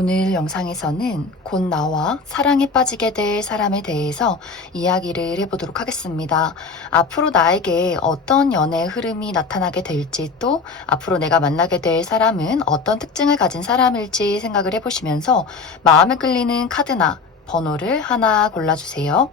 오늘 영상에서는 곧 나와 사랑에 빠지게 될 사람에 대해서 이야기를 해보도록 하겠습니다. 앞으로 나에게 어떤 연애의 흐름이 나타나게 될지, 또 앞으로 내가 만나게 될 사람은 어떤 특징을 가진 사람일지 생각을 해보시면서 마음에 끌리는 카드나 번호를 하나 골라주세요.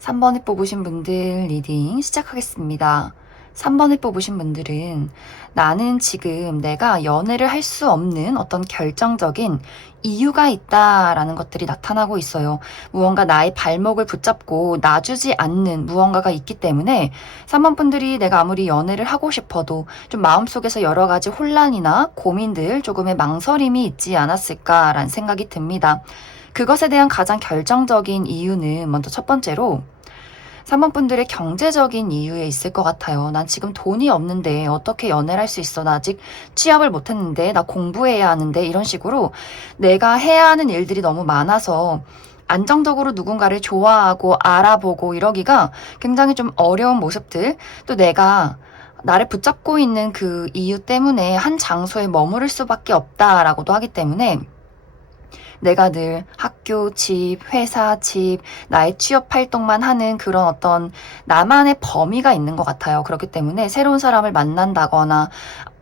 3번을 뽑으신 분들 리딩 시작하겠습니다. 3번을 뽑으신 분들은 나는 지금 내가 연애를 할 수 없는 어떤 결정적인 이유가 있다라는 것들이 나타나고 있어요. 무언가 나의 발목을 붙잡고 놔주지 않는 무언가가 있기 때문에 3번 분들이 내가 아무리 연애를 하고 싶어도 좀 마음속에서 여러 가지 혼란이나 고민들, 조금의 망설임이 있지 않았을까라는 생각이 듭니다. 그것에 대한 가장 결정적인 이유는 먼저 첫 번째로 3번 분들의 경제적인 이유에 있을 것 같아요. 난 지금 돈이 없는데 어떻게 연애를 할 수 있어? 나 아직 취업을 못했는데, 나 공부해야 하는데, 이런 식으로 내가 해야 하는 일들이 너무 많아서 안정적으로 누군가를 좋아하고 알아보고 이러기가 굉장히 좀 어려운 모습들, 또 내가 나를 붙잡고 있는 그 이유 때문에 한 장소에 머무를 수밖에 없다라고도 하기 때문에 내가 늘 학교, 집, 회사, 집, 나의 취업 활동만 하는 그런 어떤 나만의 범위가 있는 것 같아요. 그렇기 때문에 새로운 사람을 만난다거나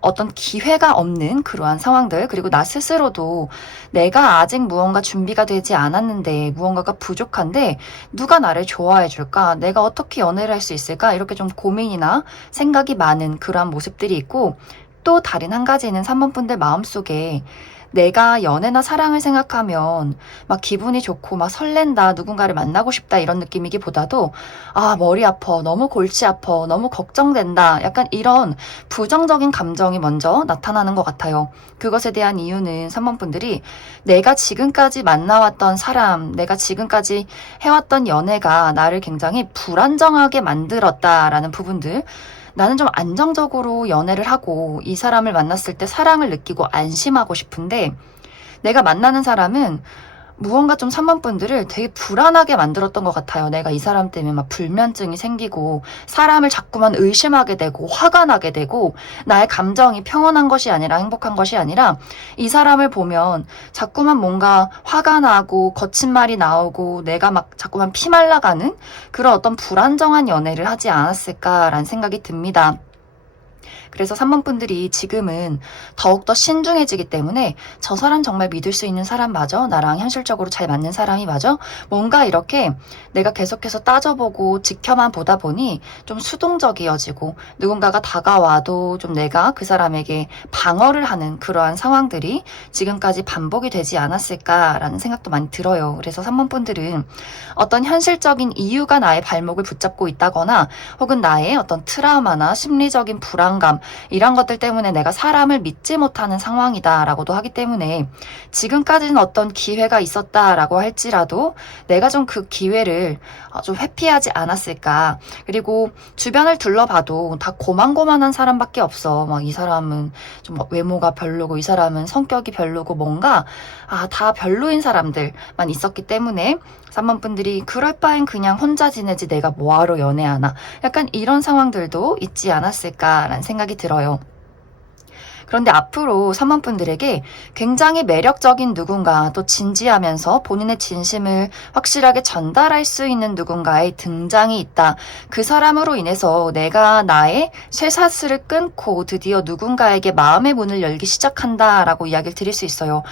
어떤 기회가 없는 그러한 상황들, 그리고 나 스스로도 내가 아직 무언가 준비가 되지 않았는데, 무언가가 부족한데 누가 나를 좋아해 줄까? 내가 어떻게 연애를 할 수 있을까? 이렇게 좀 고민이나 생각이 많은 그러한 모습들이 있고, 또 다른 한 가지는 3번 분들 마음속에 내가 연애나 사랑을 생각하면 막 기분이 좋고 막 설렌다, 누군가를 만나고 싶다 이런 느낌이기보다도 아, 머리 아파, 너무 골치 아파, 너무 걱정된다, 약간 이런 부정적인 감정이 먼저 나타나는 것 같아요. 그것에 대한 이유는 3번 분들이 내가 지금까지 만나왔던 사람, 내가 지금까지 해왔던 연애가 나를 굉장히 불안정하게 만들었다라는 부분들, 나는 좀 안정적으로 연애를 하고 이 사람을 만났을 때 사랑을 느끼고 안심하고 싶은데, 내가 만나는 사람은 무언가 좀 3번 분들을 되게 불안하게 만들었던 것 같아요. 내가 이 사람 때문에 막 불면증이 생기고 사람을 자꾸만 의심하게 되고 화가 나게 되고, 나의 감정이 평온한 것이 아니라, 행복한 것이 아니라 이 사람을 보면 자꾸만 뭔가 화가 나고 거친 말이 나오고 내가 막 자꾸만 피말라가는 그런 어떤 불안정한 연애를 하지 않았을까라는 생각이 듭니다. 그래서 3번 분들이 지금은 더욱더 신중해지기 때문에 저 사람 정말 믿을 수 있는 사람 맞아? 나랑 현실적으로 잘 맞는 사람이 맞아? 뭔가 이렇게 내가 계속해서 따져보고 지켜만 보다 보니 좀 수동적이어지고, 누군가가 다가와도 좀 내가 그 사람에게 방어를 하는 그러한 상황들이 지금까지 반복이 되지 않았을까라는 생각도 많이 들어요. 그래서 3번 분들은 어떤 현실적인 이유가 나의 발목을 붙잡고 있다거나, 혹은 나의 어떤 트라우마나 심리적인 불안감, 이런 것들 때문에 내가 사람을 믿지 못하는 상황이다라고도 하기 때문에 지금까지는 어떤 기회가 있었다라고 할지라도 내가 좀 그 기회를 좀 회피하지 않았을까. 그리고 주변을 둘러봐도 다 고만고만한 사람밖에 없어. 막 이 사람은 좀 외모가 별로고 이 사람은 성격이 별로고 뭔가 다 별로인 사람들만 있었기 때문에 3번 분들이 그럴 바엔 그냥 혼자 지내지 내가 뭐하러 연애하나. 약간 이런 상황들도 있지 않았을까라는 생각이 들어요. 그런데 앞으로 3번 분들에게 굉장히 매력적인 누군가, 또 진지하면서 본인의 진심을 확실하게 전달할 수 있는 누군가의 등장이 있다. 그 사람으로 인해서 내가 나의 쇠사슬을 끊고 드디어 누군가에게 마음의 문을 열기 시작한다라고 이야기를 드릴 수 있어요.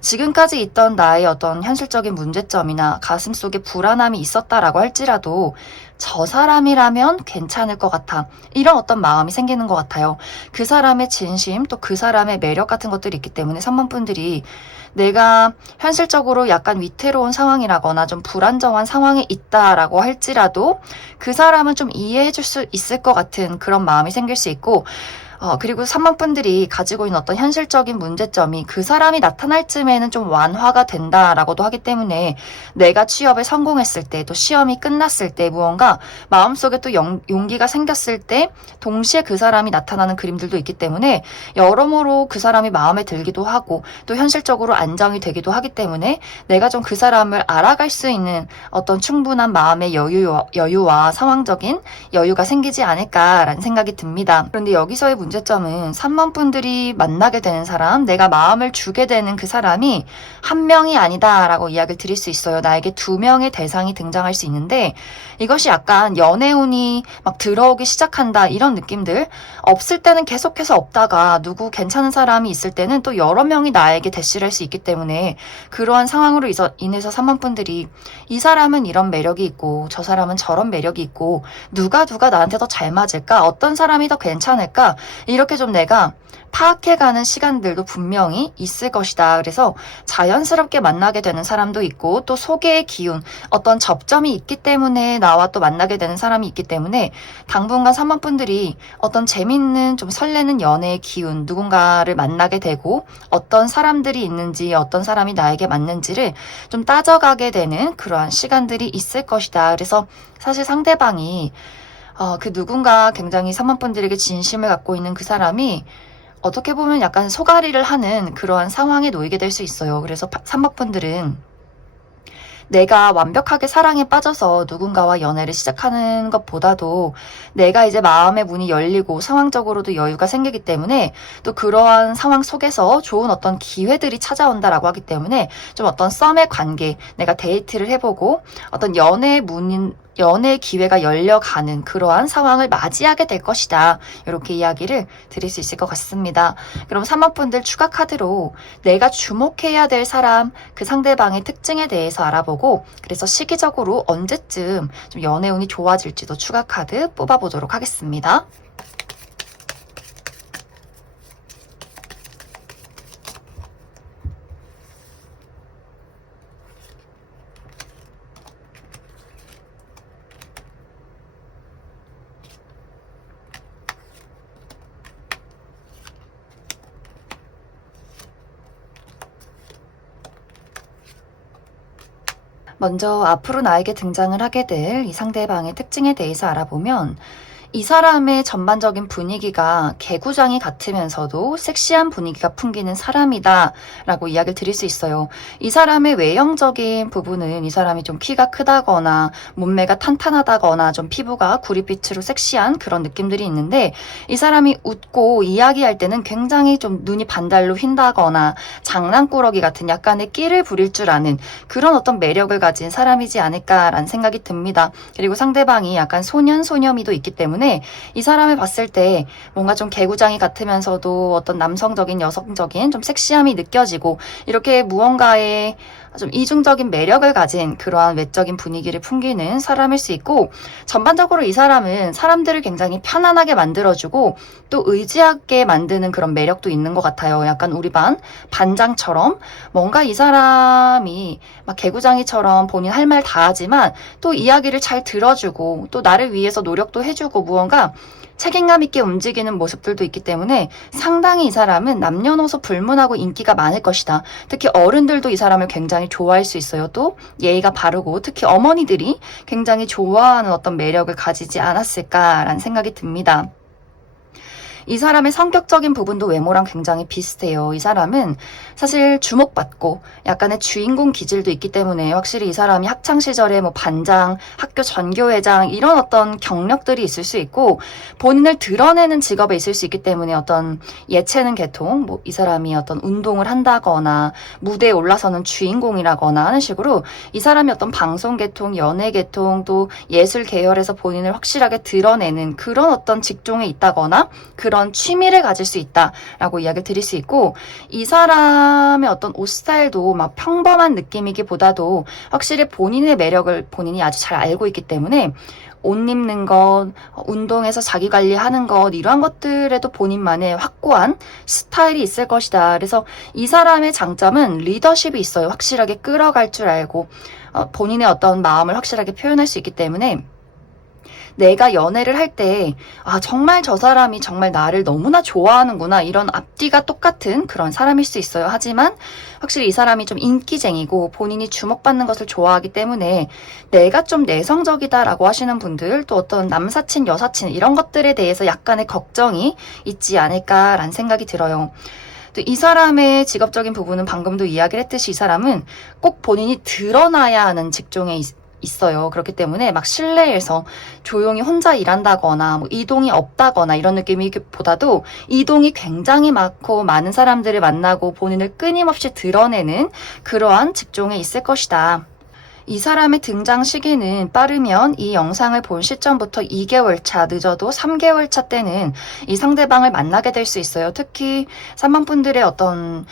지금까지 있던 나의 어떤 현실적인 문제점이나 가슴속에 불안함이 있었다라고 할지라도 저 사람이라면 괜찮을 것 같아. 이런 어떤 마음이 생기는 것 같아요. 그 사람의 진심, 또 그 사람의 매력 같은 것들이 있기 때문에 3번 분들이 내가 현실적으로 약간 위태로운 상황이라거나 좀 불안정한 상황에 있다라고 할지라도 그 사람은 좀 이해해 줄 수 있을 것 같은 그런 마음이 생길 수 있고, 그리고 3번 분들이 가지고 있는 어떤 현실적인 문제점이 그 사람이 나타날 쯤에는 좀 완화가 된다라고도 하기 때문에 내가 취업에 성공했을 때, 또 시험이 끝났을 때, 무언가 마음속에 또 용기가 생겼을 때 동시에 그 사람이 나타나는 그림들도 있기 때문에 여러모로 그 사람이 마음에 들기도 하고 또 현실적으로 안정이 되기도 하기 때문에 내가 좀 그 사람을 알아갈 수 있는 어떤 충분한 마음의 여유와 상황적인 여유가 생기지 않을까라는 생각이 듭니다. 그런데 여기서의 문제점은 3번 분들이 만나게 되는 사람, 내가 마음을 주게 되는 그 사람이 한 명이 아니다라고 이야기를 드릴 수 있어요. 나에게 2명의 대상이 등장할 수 있는데 이것이 약간 연애운이 막 들어오기 시작한다 이런 느낌들, 없을 때는 계속해서 없다가 누구 괜찮은 사람이 있을 때는 또 여러 명이 나에게 대시를 할 수 있기 때문에 그러한 상황으로 인해서 3번 분들이 이 사람은 이런 매력이 있고 저 사람은 저런 매력이 있고 누가 나한테 더 잘 맞을까? 어떤 사람이 더 괜찮을까? 이렇게 좀 내가 파악해가는 시간들도 분명히 있을 것이다. 그래서 자연스럽게 만나게 되는 사람도 있고 또 소개의 기운, 어떤 접점이 있기 때문에 나와 또 만나게 되는 사람이 있기 때문에 당분간 3번 분들이 어떤 재밌는 좀 설레는 연애의 기운, 누군가를 만나게 되고 어떤 사람들이 있는지 어떤 사람이 나에게 맞는지를 좀 따져가게 되는 그러한 시간들이 있을 것이다. 그래서 사실 상대방이 그 누군가 굉장히 3번 분들에게 진심을 갖고 있는 그 사람이 어떻게 보면 약간 소가리를 하는 그러한 상황에 놓이게 될 수 있어요. 그래서 3번 분들은 내가 완벽하게 사랑에 빠져서 누군가와 연애를 시작하는 것보다도 내가 이제 마음의 문이 열리고 상황적으로도 여유가 생기기 때문에 또 그러한 상황 속에서 좋은 어떤 기회들이 찾아온다라고 하기 때문에 좀 어떤 썸의 관계, 내가 데이트를 해보고 어떤 연애의 기회가 열려가는 그러한 상황을 맞이하게 될 것이다. 이렇게 이야기를 드릴 수 있을 것 같습니다. 그럼 3번 분들 추가 카드로 내가 주목해야 될 사람, 그 상대방의 특징에 대해서 알아보고 그래서 시기적으로 언제쯤 좀 연애운이 좋아질지도 추가 카드 뽑아보도록 하겠습니다. 먼저 앞으로 나에게 등장을 하게 될 이 상대방의 특징에 대해서 알아보면 이 사람의 전반적인 분위기가 개구장이 같으면서도 섹시한 분위기가 풍기는 사람이다 라고 이야기를 드릴 수 있어요. 이 사람의 외형적인 부분은 이 사람이 좀 키가 크다거나 몸매가 탄탄하다거나 좀 피부가 구릿빛으로 섹시한 그런 느낌들이 있는데 이 사람이 웃고 이야기할 때는 굉장히 좀 눈이 반달로 휜다거나 장난꾸러기 같은 약간의 끼를 부릴 줄 아는 그런 어떤 매력을 가진 사람이지 않을까라는 생각이 듭니다. 그리고 상대방이 약간 소년소녀미도 있기 때문에 이 사람을 봤을 때 뭔가 좀 개구장이 같으면서도 어떤 남성적인 여성적인 좀 섹시함이 느껴지고 이렇게 무언가에 좀 이중적인 매력을 가진 그러한 외적인 분위기를 풍기는 사람일 수 있고, 전반적으로 이 사람은 사람들을 굉장히 편안하게 만들어주고 또 의지하게 만드는 그런 매력도 있는 것 같아요. 약간 우리 반장처럼 뭔가 이 사람이 막 개구장이처럼 본인 할 말 다 하지만 또 이야기를 잘 들어주고 또 나를 위해서 노력도 해주고 무언가 책임감 있게 움직이는 모습들도 있기 때문에 상당히 이 사람은 남녀노소 불문하고 인기가 많을 것이다. 특히 어른들도 이 사람을 굉장히 좋아할 수 있어요. 또 예의가 바르고 특히 어머니들이 굉장히 좋아하는 어떤 매력을 가지지 않았을까라는 생각이 듭니다. 이 사람의 성격적인 부분도 외모랑 굉장히 비슷해요. 이 사람은 사실 주목받고 약간의 주인공 기질도 있기 때문에 확실히 이 사람이 학창시절에 뭐 반장, 학교 전교회장 이런 어떤 경력들이 있을 수 있고 본인을 드러내는 직업에 있을 수 있기 때문에 어떤 예체능 계통, 뭐 이 사람이 어떤 운동을 한다거나 무대에 올라서는 주인공이라거나 하는 식으로 이 사람이 어떤 방송 계통, 연예 계통 또 예술 계열에서 본인을 확실하게 드러내는 그런 어떤 직종에 있다거나 그런 취미를 가질 수 있다라고 이야기를 드릴 수 있고, 이 사람의 어떤 옷 스타일도 막 평범한 느낌이기보다도 확실히 본인의 매력을 본인이 아주 잘 알고 있기 때문에 옷 입는 것, 운동에서 자기 관리하는 것 이러한 것들에도 본인만의 확고한 스타일이 있을 것이다. 그래서 이 사람의 장점은 리더십이 있어요. 확실하게 끌어갈 줄 알고 본인의 어떤 마음을 확실하게 표현할 수 있기 때문에 내가 연애를 할 때, 정말 저 사람이 정말 나를 너무나 좋아하는구나, 이런 앞뒤가 똑같은 그런 사람일 수 있어요. 하지만 확실히 이 사람이 좀 인기쟁이고 본인이 주목받는 것을 좋아하기 때문에 내가 좀 내성적이다라고 하시는 분들, 또 어떤 남사친, 여사친 이런 것들에 대해서 약간의 걱정이 있지 않을까라는 생각이 들어요. 또 이 사람의 직업적인 부분은 방금도 이야기를 했듯이 이 사람은 꼭 본인이 드러나야 하는 직종에 있어요. 그렇기 때문에 막 실내에서 조용히 혼자 일한다거나 뭐 이동이 없다거나 이런 느낌이보다도 이동이 굉장히 많고 많은 사람들을 만나고 본인을 끊임없이 드러내는 그러한 직종에 있을 것이다. 이 사람의 등장 시기는 빠르면 이 영상을 본 시점부터 2개월 차, 늦어도 3개월 차 때는 이 상대방을 만나게 될 수 있어요. 특히 3번 분들의 어떤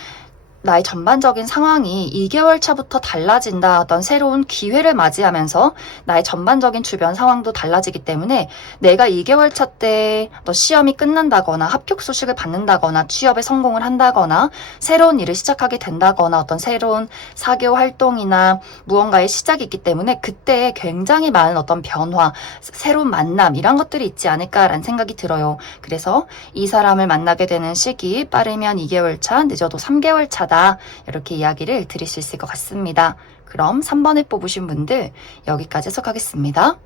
나의 전반적인 상황이 2개월 차부터 달라진다. 어떤 새로운 기회를 맞이하면서 나의 전반적인 주변 상황도 달라지기 때문에 내가 2개월 차 때 시험이 끝난다거나 합격 소식을 받는다거나 취업에 성공을 한다거나 새로운 일을 시작하게 된다거나 어떤 새로운 사교 활동이나 무언가의 시작이 있기 때문에 그때 굉장히 많은 어떤 변화, 새로운 만남 이런 것들이 있지 않을까라는 생각이 들어요. 그래서 이 사람을 만나게 되는 시기 빠르면 2개월 차, 늦어도 3개월 차다. 이렇게 이야기를 드릴 수 있을 것 같습니다. 그럼 3번을 뽑으신 분들 여기까지 해석하겠습니다.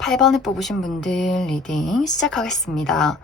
8번을 뽑으신 분들 리딩 시작하겠습니다.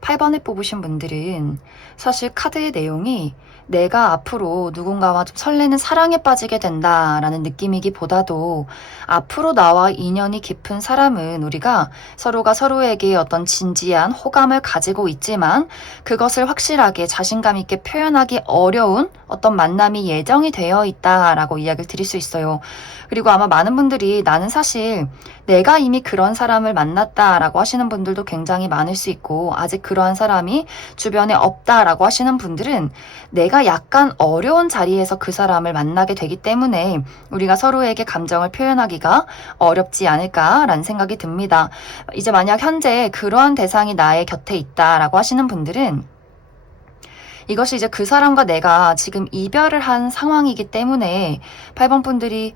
8번을 뽑으신 분들은 사실 카드의 내용이 내가 앞으로 누군가와 좀 설레는 사랑에 빠지게 된다라는 느낌이기보다도 앞으로 나와 인연이 깊은 사람은 우리가 서로가 서로에게 어떤 진지한 호감을 가지고 있지만 그것을 확실하게 자신감 있게 표현하기 어려운 어떤 만남이 예정이 되어 있다라고 이야기를 드릴 수 있어요. 그리고 아마 많은 분들이 나는 사실 내가 이미 그런 사람을 만났다라고 하시는 분들도 굉장히 많을 수 있고 아직 그러한 사람이 주변에 없다라고 하시는 분들은 내가 약간 어려운 자리에서 그 사람을 만나게 되기 때문에 우리가 서로에게 감정을 표현하기가 어렵지 않을까라는 생각이 듭니다. 이제 만약 현재 그러한 대상이 나의 곁에 있다라고 하시는 분들은 이것이 이제 그 사람과 내가 지금 이별을 한 상황이기 때문에 8번 분들이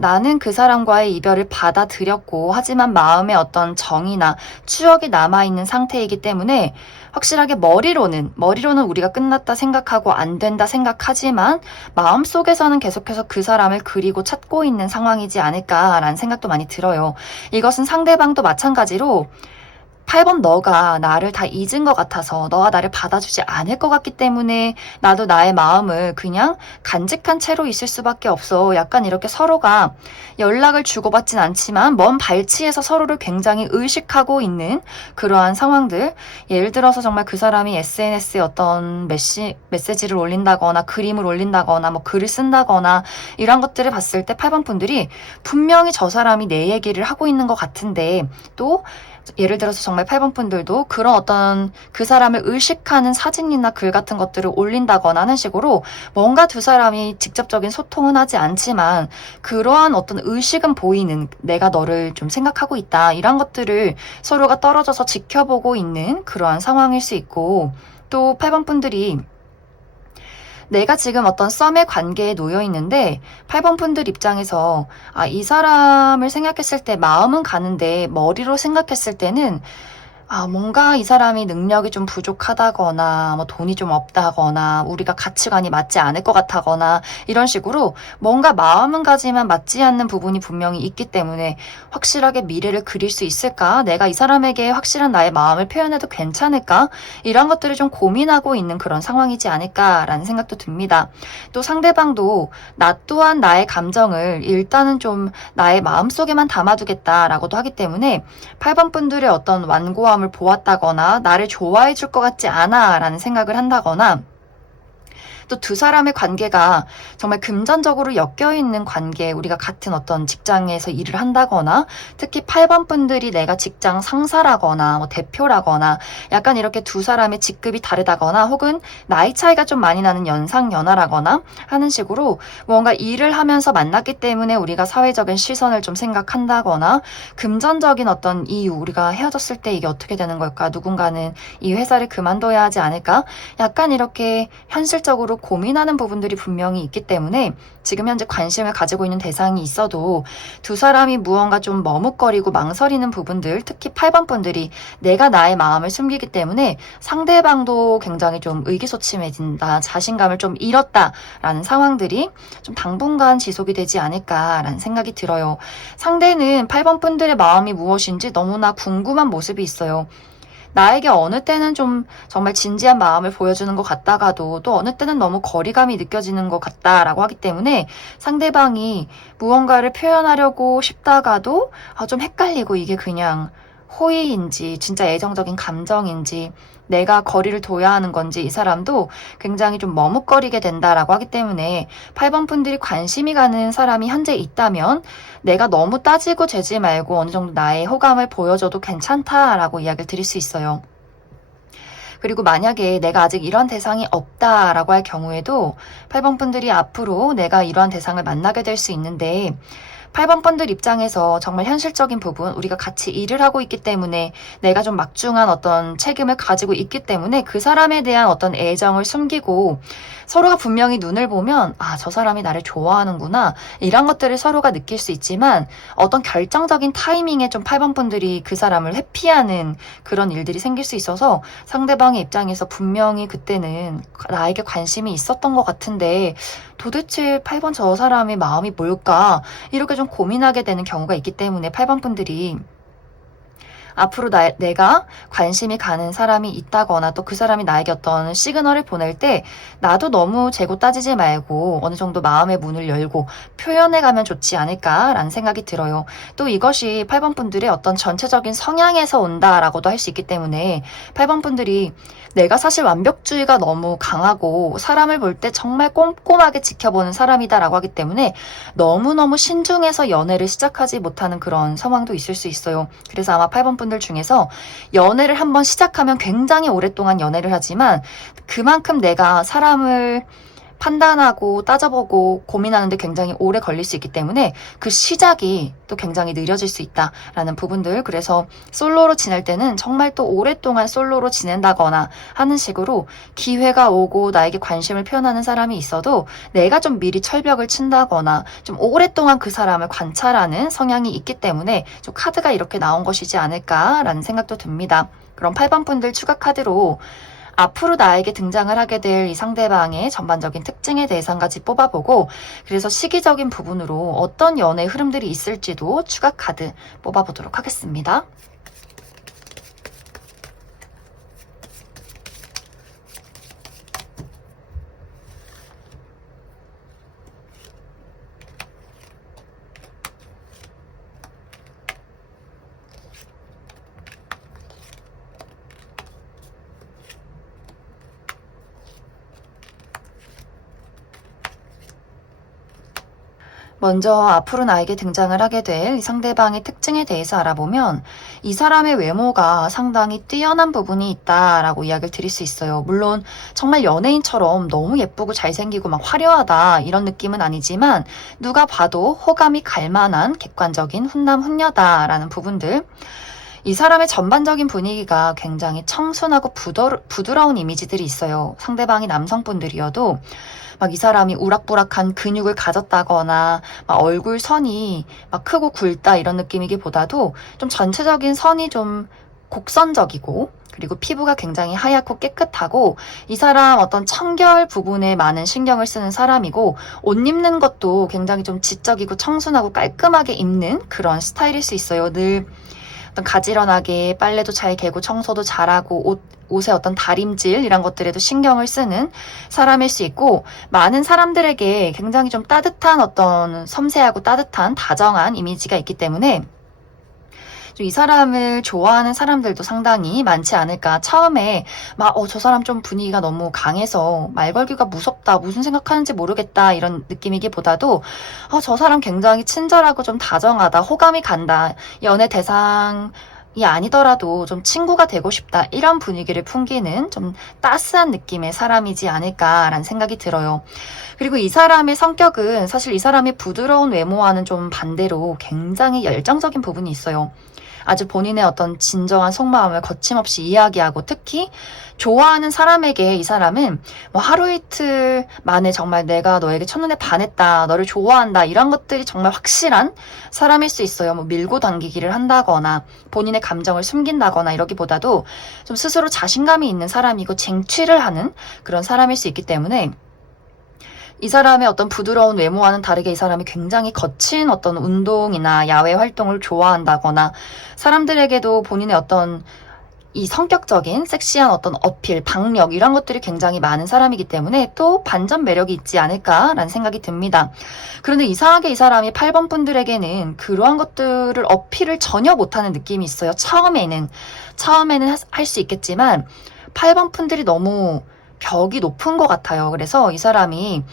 나는 그 사람과의 이별을 받아들였고 하지만 마음에 어떤 정이나 추억이 남아있는 상태이기 때문에 확실하게 머리로는 우리가 끝났다 생각하고 안 된다 생각하지만 마음속에서는 계속해서 그 사람을 그리고 찾고 있는 상황이지 않을까라는 생각도 많이 들어요. 이것은 상대방도 마찬가지로 8번 너가 나를 다 잊은 것 같아서 너가 나를 받아주지 않을 것 같기 때문에 나도 나의 마음을 그냥 간직한 채로 있을 수밖에 없어. 약간 이렇게 서로가 연락을 주고받진 않지만 먼 발치에서 서로를 굉장히 의식하고 있는 그러한 상황들. 예를 들어서 정말 그 사람이 SNS에 어떤 메시지를 올린다거나 그림을 올린다거나 뭐 글을 쓴다거나 이런 것들을 봤을 때 8번 분들이 분명히 저 사람이 내 얘기를 하고 있는 것 같은데 또 예를 들어서 정말 8번 분들도 그런 어떤 그 사람을 의식하는 사진이나 글 같은 것들을 올린다거나 하는 식으로 뭔가 두 사람이 직접적인 소통은 하지 않지만 그러한 어떤 의식은 보이는, 내가 너를 좀 생각하고 있다, 이런 것들을 서로가 떨어져서 지켜보고 있는 그러한 상황일 수 있고, 또 8번 분들이 내가 지금 어떤 썸의 관계에 놓여 있는데 8번 분들 입장에서 이 사람을 생각했을 때 마음은 가는데 머리로 생각했을 때는 뭔가 이 사람이 능력이 좀 부족하다거나, 뭐 돈이 좀 없다거나, 우리가 가치관이 맞지 않을 것 같다거나, 이런 식으로 뭔가 마음은 가지만 맞지 않는 부분이 분명히 있기 때문에 확실하게 미래를 그릴 수 있을까? 내가 이 사람에게 확실한 나의 마음을 표현해도 괜찮을까? 이런 것들을 좀 고민하고 있는 그런 상황이지 않을까라는 생각도 듭니다. 또 상대방도 나 또한 나의 감정을 일단은 좀 나의 마음속에만 담아두겠다라고도 하기 때문에 8번 분들의 어떤 완고함을 보았다거나 나를 좋아해 줄 것 같지 않아 라는 생각을 한다거나, 또 두 사람의 관계가 정말 금전적으로 엮여있는 관계, 우리가 같은 어떤 직장에서 일을 한다거나, 특히 8번 분들이 내가 직장 상사라거나 뭐 대표라거나 약간 이렇게 두 사람의 직급이 다르다거나 혹은 나이 차이가 좀 많이 나는 연상연하라거나 하는 식으로 뭔가 일을 하면서 만났기 때문에 우리가 사회적인 시선을 좀 생각한다거나, 금전적인 어떤 이유, 우리가 헤어졌을 때 이게 어떻게 되는 걸까, 누군가는 이 회사를 그만둬야 하지 않을까, 약간 이렇게 현실적으로 고민하는 부분들이 분명히 있기 때문에 지금 현재 관심을 가지고 있는 대상이 있어도 두 사람이 무언가 좀 머뭇거리고 망설이는 부분들, 특히 8번 분들이 내가 나의 마음을 숨기기 때문에 상대방도 굉장히 좀 의기소침해진다, 자신감을 좀 잃었다라는 상황들이 좀 당분간 지속이 되지 않을까라는 생각이 들어요. 상대는 8번 분들의 마음이 무엇인지 너무나 궁금한 모습이 있어요. 나에게 어느 때는 좀 정말 진지한 마음을 보여주는 것 같다가도 또 어느 때는 너무 거리감이 느껴지는 것 같다라고 하기 때문에 상대방이 무언가를 표현하려고 싶다가도 좀 헷갈리고, 이게 그냥 호의인지 진짜 애정적인 감정인지 내가 거리를 둬야 하는 건지 이 사람도 굉장히 좀 머뭇거리게 된다라고 하기 때문에 8번 분들이 관심이 가는 사람이 현재 있다면 내가 너무 따지고 재지 말고 어느 정도 나의 호감을 보여줘도 괜찮다라고 이야기를 드릴 수 있어요. 그리고 만약에 내가 아직 이런 대상이 없다라고 할 경우에도 8번 분들이 앞으로 내가 이러한 대상을 만나게 될 수 있는데, 8번 분들 입장에서 정말 현실적인 부분, 우리가 같이 일을 하고 있기 때문에 내가 좀 막중한 어떤 책임을 가지고 있기 때문에 그 사람에 대한 어떤 애정을 숨기고, 서로가 분명히 눈을 보면 저 사람이 나를 좋아하는구나, 이런 것들을 서로가 느낄 수 있지만 어떤 결정적인 타이밍에 좀 8번 분들이 그 사람을 회피하는 그런 일들이 생길 수 있어서 상대방의 입장에서 분명히 그때는 나에게 관심이 있었던 것 같은데 도대체 8번 저 사람의 마음이 뭘까, 이렇게 좀 고민하게 되는 경우가 있기 때문에 8번 분들이 앞으로 내가 관심이 가는 사람이 있다거나 또 그 사람이 나에게 어떤 시그널을 보낼 때 나도 너무 재고 따지지 말고 어느 정도 마음의 문을 열고 표현해가면 좋지 않을까라는 생각이 들어요. 또 이것이 8번 분들의 어떤 전체적인 성향에서 온다라고도 할 수 있기 때문에 8번 분들이 내가 사실 완벽주의가 너무 강하고 사람을 볼 때 정말 꼼꼼하게 지켜보는 사람이다라고 하기 때문에 너무너무 신중해서 연애를 시작하지 못하는 그런 상황도 있을 수 있어요. 그래서 아마 8번 분들 중에서 연애를 한번 시작하면 굉장히 오랫동안 연애를 하지만 그만큼 내가 사람을 판단하고 따져보고 고민하는데 굉장히 오래 걸릴 수 있기 때문에 그 시작이 또 굉장히 느려질 수 있다라는 부분들, 그래서 솔로로 지낼 때는 정말 또 오랫동안 솔로로 지낸다거나 하는 식으로 기회가 오고 나에게 관심을 표현하는 사람이 있어도 내가 좀 미리 철벽을 친다거나 좀 오랫동안 그 사람을 관찰하는 성향이 있기 때문에 좀 카드가 이렇게 나온 것이지 않을까라는 생각도 듭니다. 그럼 8번 분들 추가 카드로 앞으로 나에게 등장을 하게 될 이 상대방의 전반적인 특징에 대해서 한 가지 뽑아보고, 그래서 시기적인 부분으로 어떤 연애 흐름들이 있을지도 추가 카드 뽑아보도록 하겠습니다. 먼저 앞으로 나에게 등장을 하게 될 이 상대방의 특징에 대해서 알아보면 이 사람의 외모가 상당히 뛰어난 부분이 있다라고 이야기를 드릴 수 있어요. 물론 정말 연예인처럼 너무 예쁘고 잘생기고 막 화려하다 이런 느낌은 아니지만 누가 봐도 호감이 갈 만한 객관적인 훈남 훈녀다라는 부분들. 이 사람의 전반적인 분위기가 굉장히 청순하고 부드러운 이미지들이 있어요. 상대방이 남성분들이어도 막 이 사람이 우락부락한 근육을 가졌다거나 막 얼굴 선이 막 크고 굵다 이런 느낌이기보다도 좀 전체적인 선이 좀 곡선적이고 그리고 피부가 굉장히 하얗고 깨끗하고 이 사람 어떤 청결 부분에 많은 신경을 쓰는 사람이고 옷 입는 것도 굉장히 좀 지적이고 청순하고 깔끔하게 입는 그런 스타일일 수 있어요. 늘 어떤 가지런하게 빨래도 잘 개고 청소도 잘하고 옷의 어떤 다림질 이런 것들에도 신경을 쓰는 사람일 수 있고 많은 사람들에게 굉장히 좀 따뜻한 어떤 섬세하고 따뜻한 다정한 이미지가 있기 때문에 이 사람을 좋아하는 사람들도 상당히 많지 않을까. 처음에 막 저 사람 좀 분위기가 너무 강해서 말 걸기가 무섭다, 무슨 생각하는지 모르겠다 이런 느낌이기보다도 저 사람 굉장히 친절하고 좀 다정하다, 호감이 간다, 연애 대상이 아니더라도 좀 친구가 되고 싶다 이런 분위기를 풍기는 좀 따스한 느낌의 사람이지 않을까라는 생각이 들어요. 그리고 이 사람의 성격은 사실 이 사람의 부드러운 외모와는 좀 반대로 굉장히 열정적인 부분이 있어요. 아주 본인의 어떤 진정한 속마음을 거침없이 이야기하고 특히 좋아하는 사람에게 이 사람은 뭐 하루 이틀 만에 정말 내가 너에게 첫눈에 반했다, 너를 좋아한다 이런 것들이 정말 확실한 사람일 수 있어요. 뭐 밀고 당기기를 한다거나 본인의 감정을 숨긴다거나 이러기보다도 좀 스스로 자신감이 있는 사람이고 쟁취를 하는 그런 사람일 수 있기 때문에 이 사람의 어떤 부드러운 외모와는 다르게 이 사람이 굉장히 거친 어떤 운동이나 야외 활동을 좋아한다거나 사람들에게도 본인의 어떤 이 성격적인 섹시한 어떤 어필, 박력 이런 것들이 굉장히 많은 사람이기 때문에 또 반전 매력이 있지 않을까라는 생각이 듭니다. 그런데 이상하게 이 사람이 8번 분들에게는 그러한 것들을 어필을 전혀 못하는 느낌이 있어요. 처음에는 할 수 있겠지만 8번 분들이 너무 벽이 높은 것 같아요. 그래서 이 사람이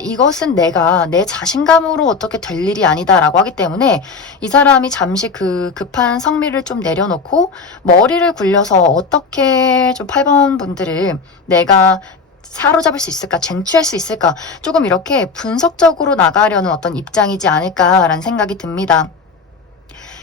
이것은 내가 내 자신감으로 어떻게 될 일이 아니다라고 하기 때문에 이 사람이 잠시 그 급한 성미를 좀 내려놓고 머리를 굴려서 어떻게 좀 8번 분들을 내가 사로잡을 수 있을까, 쟁취할 수 있을까, 조금 이렇게 분석적으로 나가려는 어떤 입장이지 않을까라는 생각이 듭니다.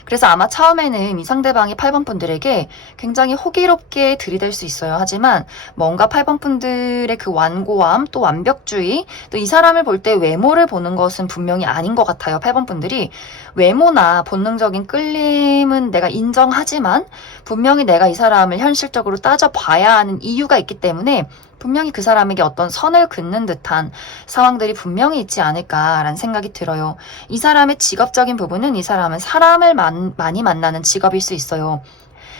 그래서 아마 처음에는 이 상대방이 8번 분들에게 굉장히 호기롭게 들이댈 수 있어요. 하지만 뭔가 8번 분들의 그 완고함, 또 완벽주의, 또 이 사람을 볼 때 외모를 보는 것은 분명히 아닌 것 같아요. 8번 분들이 외모나 본능적인 끌림은 내가 인정하지만 분명히 내가 이 사람을 현실적으로 따져봐야 하는 이유가 있기 때문에 분명히 그 사람에게 어떤 선을 긋는 듯한 상황들이 분명히 있지 않을까라는 생각이 들어요. 이 사람의 직업적인 부분은 이 사람은 사람을 많이 만나는 직업일 수 있어요.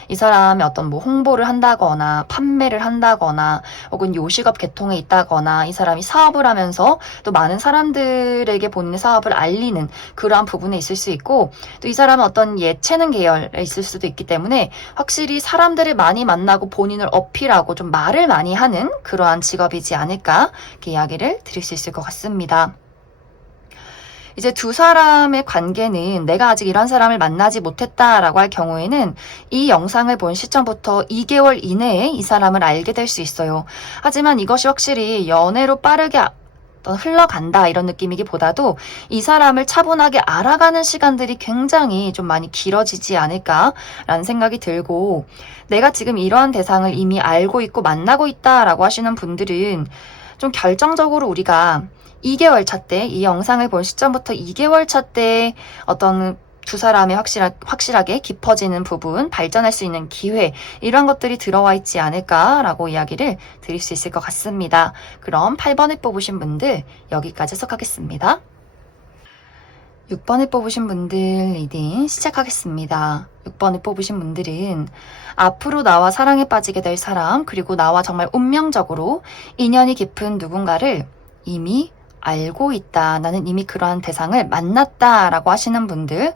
이 사람이 어떤 뭐 홍보를 한다거나 판매를 한다거나 혹은 요식업 계통에 있다거나 이 사람이 사업을 하면서 또 많은 사람들에게 본인의 사업을 알리는 그러한 부분에 있을 수 있고 또 이 사람은 어떤 예체능 계열에 있을 수도 있기 때문에 확실히 사람들을 많이 만나고 본인을 어필하고 좀 말을 많이 하는 그러한 직업이지 않을까 이렇게 이야기를 드릴 수 있을 것 같습니다. 이제 두 사람의 관계는 내가 아직 이런 사람을 만나지 못했다라고 할 경우에는 이 영상을 본 시점부터 2개월 이내에 이 사람을 알게 될 수 있어요. 하지만 이것이 확실히 연애로 빠르게 흘러간다 이런 느낌이기보다도 이 사람을 차분하게 알아가는 시간들이 굉장히 좀 많이 길어지지 않을까라는 생각이 들고 내가 지금 이러한 대상을 이미 알고 있고 만나고 있다라고 하시는 분들은 좀 결정적으로 우리가 2개월 차 때, 이 영상을 본 시점부터 2개월 차 때 어떤 두 사람이 확실하게 깊어지는 부분, 발전할 수 있는 기회, 이런 것들이 들어와 있지 않을까라고 이야기를 드릴 수 있을 것 같습니다. 그럼 8번을 뽑으신 분들 여기까지 해석하겠습니다. 6번을 뽑으신 분들 리딩 시작하겠습니다. 6번을 뽑으신 분들은 앞으로 나와 사랑에 빠지게 될 사람, 그리고 나와 정말 운명적으로 인연이 깊은 누군가를 이미 알고 있다. 나는 이미 그러한 대상을 만났다. 라고 하시는 분들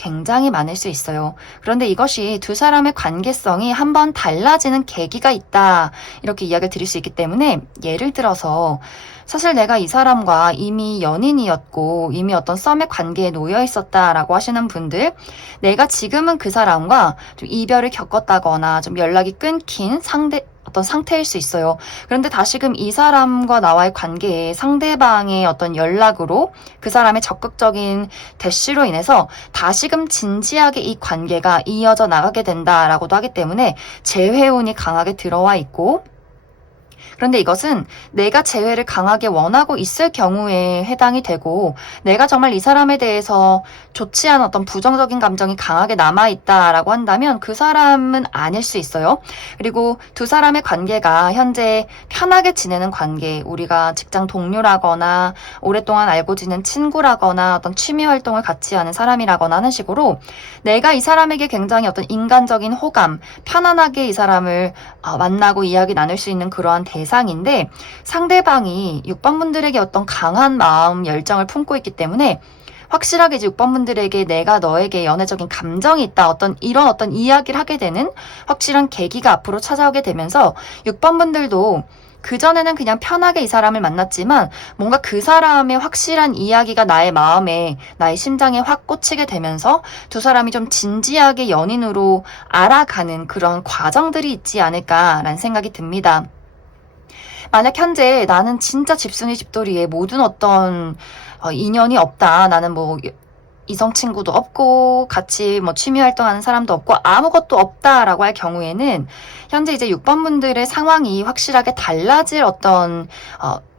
굉장히 많을 수 있어요. 그런데 이것이 두 사람의 관계성이 한번 달라지는 계기가 있다. 이렇게 이야기를 드릴 수 있기 때문에 예를 들어서 사실 내가 이 사람과 이미 연인이었고 이미 어떤 썸의 관계에 놓여 있었다라고 하시는 분들, 내가 지금은 그 사람과 좀 이별을 겪었다거나 좀 연락이 끊긴 어떤 상태일 수 있어요. 그런데 다시금 이 사람과 나와의 관계에 상대방의 어떤 연락으로 그 사람의 적극적인 대시로 인해서 다시금 진지하게 이 관계가 이어져 나가게 된다라고도 하기 때문에 재회운이 강하게 들어와 있고, 그런데 이것은 내가 재회를 강하게 원하고 있을 경우에 해당이 되고, 내가 정말 이 사람에 대해서 좋지 않은 어떤 부정적인 감정이 강하게 남아있다라고 한다면 그 사람은 아닐 수 있어요. 그리고 두 사람의 관계가 현재 편하게 지내는 관계, 우리가 직장 동료라거나 오랫동안 알고 지낸 친구라거나 어떤 취미 활동을 같이 하는 사람이라거나 하는 식으로 내가 이 사람에게 굉장히 어떤 인간적인 호감, 편안하게 이 사람을 만나고 이야기 나눌 수 있는 그러한 대상인데, 상대방이 6번 분들에게 어떤 강한 마음, 열정을 품고 있기 때문에 확실하게 이제 6번 분들에게 내가 너에게 연애적인 감정이 있다, 이런 어떤 이야기를 하게 되는 확실한 계기가 앞으로 찾아오게 되면서 6번 분들도 그전에는 그냥 편하게 이 사람을 만났지만 뭔가 그 사람의 확실한 이야기가 나의 마음에, 나의 심장에 확 꽂히게 되면서 두 사람이 좀 진지하게 연인으로 알아가는 그런 과정들이 있지 않을까라는 생각이 듭니다. 만약 현재 나는 진짜 집순이 집돌이에 모든 어떤 인연이 없다, 나는 뭐 이성 친구도 없고 같이 뭐 취미 활동하는 사람도 없고 아무것도 없다라고 할 경우에는 현재 이제 6번 분들의 상황이 확실하게 달라질 어떤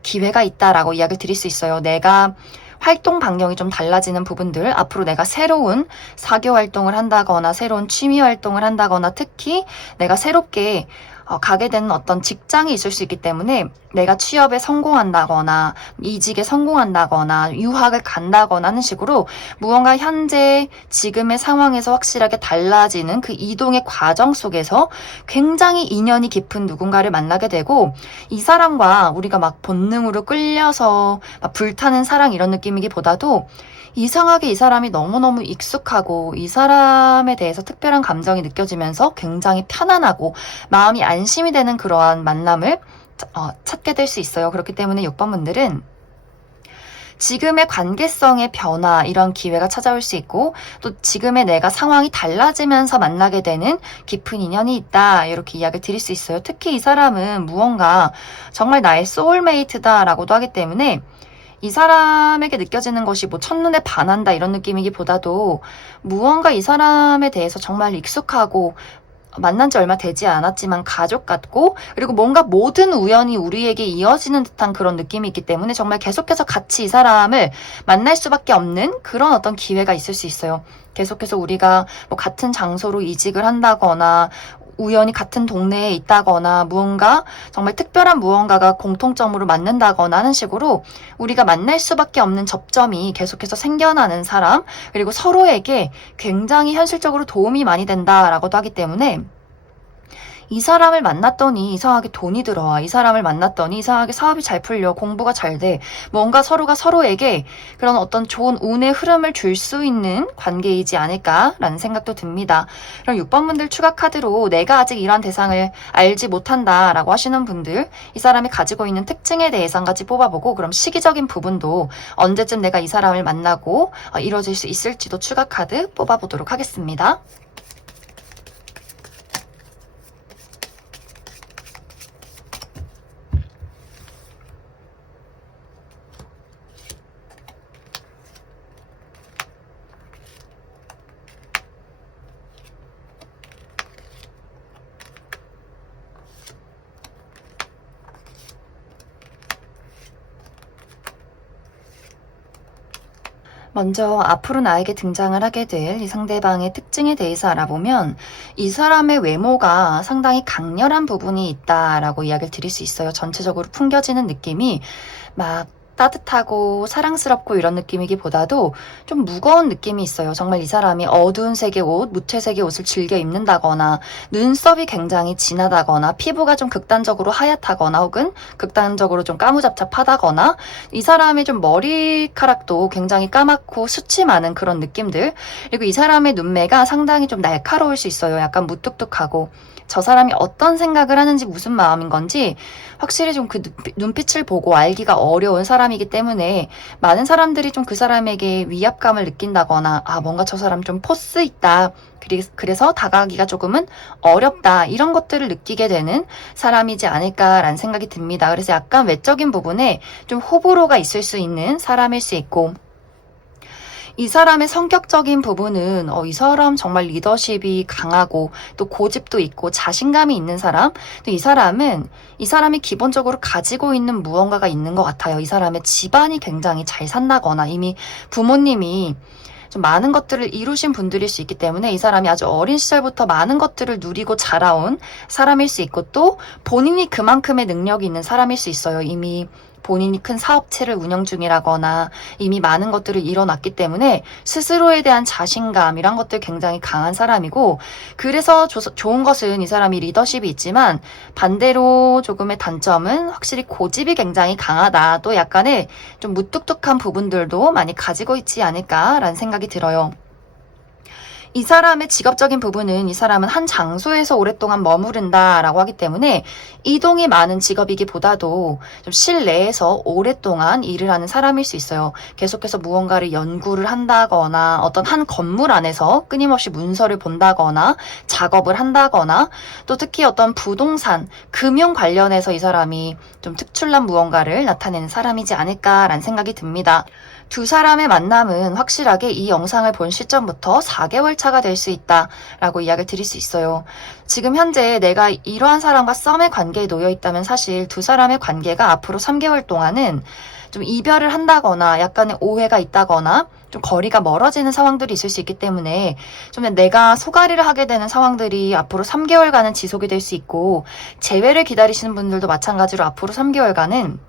기회가 있다라고 이야기를 드릴 수 있어요. 내가 활동 반경이 좀 달라지는 부분들, 앞으로 내가 새로운 사교 활동을 한다거나 새로운 취미 활동을 한다거나 특히 내가 새롭게 가게 되는 어떤 직장이 있을 수 있기 때문에 내가 취업에 성공한다거나 이직에 성공한다거나 유학을 간다거나 하는 식으로 무언가 현재 지금의 상황에서 확실하게 달라지는 그 이동의 과정 속에서 굉장히 인연이 깊은 누군가를 만나게 되고, 이 사람과 우리가 막 본능으로 끌려서 막 불타는 사랑 이런 느낌이기보다도 이상하게 이 사람이 너무너무 익숙하고 이 사람에 대해서 특별한 감정이 느껴지면서 굉장히 편안하고 마음이 안심이 되는 그러한 만남을 찾게 될 수 있어요. 그렇기 때문에 6번 분들은 지금의 관계성의 변화, 이런 기회가 찾아올 수 있고, 또 지금의 내가 상황이 달라지면서 만나게 되는 깊은 인연이 있다, 이렇게 이야기를 드릴 수 있어요. 특히 이 사람은 무언가 정말 나의 소울메이트다라고도 하기 때문에 이 사람에게 느껴지는 것이 뭐 첫눈에 반한다 이런 느낌이기보다도 무언가 이 사람에 대해서 정말 익숙하고 만난 지 얼마 되지 않았지만 가족 같고, 그리고 뭔가 모든 우연이 우리에게 이어지는 듯한 그런 느낌이 있기 때문에 정말 계속해서 같이 이 사람을 만날 수밖에 없는 그런 어떤 기회가 있을 수 있어요. 계속해서 우리가 뭐 같은 장소로 이직을 한다거나 우연히 같은 동네에 있다거나 무언가 정말 특별한 무언가가 공통점으로 맞는다거나 하는 식으로 우리가 만날 수밖에 없는 접점이 계속해서 생겨나는 사람, 그리고 서로에게 굉장히 현실적으로 도움이 많이 된다라고도 하기 때문에 이 사람을 만났더니 이상하게 돈이 들어와, 이 사람을 만났더니 이상하게 사업이 잘 풀려, 공부가 잘 돼, 뭔가 서로가 서로에게 그런 어떤 좋은 운의 흐름을 줄 수 있는 관계이지 않을까라는 생각도 듭니다. 그럼 6번 분들 추가 카드로 내가 아직 이러한 대상을 알지 못한다라고 하시는 분들, 이 사람이 가지고 있는 특징에 대해서 한 가지 뽑아보고, 그럼 시기적인 부분도 언제쯤 내가 이 사람을 만나고 이루어질 수 있을지도 추가 카드 뽑아보도록 하겠습니다. 먼저 앞으로 나에게 등장을 하게 될 이 상대방의 특징에 대해서 알아보면 이 사람의 외모가 상당히 강렬한 부분이 있다라고 이야기를 드릴 수 있어요. 전체적으로 풍겨지는 느낌이 막 따뜻하고 사랑스럽고 이런 느낌이기보다도 좀 무거운 느낌이 있어요. 정말 이 사람이 어두운 색의 옷, 무채색의 옷을 즐겨 입는다거나 눈썹이 굉장히 진하다거나 피부가 좀 극단적으로 하얗다거나 혹은 극단적으로 좀 까무잡잡하다거나 이 사람의 좀 머리카락도 굉장히 까맣고 숱이 많은 그런 느낌들, 그리고 이 사람의 눈매가 상당히 좀 날카로울 수 있어요. 약간 무뚝뚝하고 저 사람이 어떤 생각을 하는지 무슨 마음인 건지 확실히 좀 그 눈빛을 보고 알기가 어려운 사람이기 때문에 많은 사람들이 좀 그 사람에게 위압감을 느낀다거나 뭔가 저 사람 좀 포스 있다, 그래서 다가가기가 조금은 어렵다, 이런 것들을 느끼게 되는 사람이지 않을까라는 생각이 듭니다. 그래서 약간 외적인 부분에 좀 호불호가 있을 수 있는 사람일 수 있고, 이 사람의 성격적인 부분은 이 사람 정말 리더십이 강하고 또 고집도 있고 자신감이 있는 사람. 또 이 사람이 기본적으로 가지고 있는 무언가가 있는 것 같아요. 이 사람의 집안이 굉장히 잘 산다거나 이미 부모님이 좀 많은 것들을 이루신 분들일 수 있기 때문에 이 사람이 아주 어린 시절부터 많은 것들을 누리고 자라온 사람일 수 있고, 또 본인이 그만큼의 능력이 있는 사람일 수 있어요. 이미 본인이 큰 사업체를 운영 중이라거나 이미 많은 것들을 이뤄놨기 때문에 스스로에 대한 자신감 이런 것들 굉장히 강한 사람이고, 그래서 좋은 것은 이 사람이 리더십이 있지만 반대로 조금의 단점은 확실히 고집이 굉장히 강하다, 또 약간의 좀 무뚝뚝한 부분들도 많이 가지고 있지 않을까라는 생각이 들어요. 이 사람의 직업적인 부분은 이 사람은 한 장소에서 오랫동안 머무른다라고 하기 때문에 이동이 많은 직업이기보다도 좀 실내에서 오랫동안 일을 하는 사람일 수 있어요. 계속해서 무언가를 연구를 한다거나 어떤 한 건물 안에서 끊임없이 문서를 본다거나 작업을 한다거나, 또 특히 어떤 부동산, 금융 관련해서 이 사람이 좀 특출난 무언가를 나타내는 사람이지 않을까라는 생각이 듭니다. 두 사람의 만남은 확실하게 이 영상을 본 시점부터 4개월 차가 될 수 있다라고 이야기를 드릴 수 있어요. 지금 현재 내가 이러한 사람과 썸의 관계에 놓여 있다면 사실 두 사람의 관계가 앞으로 3개월 동안은 좀 이별을 한다거나 약간의 오해가 있다거나 좀 거리가 멀어지는 상황들이 있을 수 있기 때문에 좀 내가 소가리를 하게 되는 상황들이 앞으로 3개월간은 지속이 될 수 있고, 재회를 기다리시는 분들도 마찬가지로 앞으로 3개월간은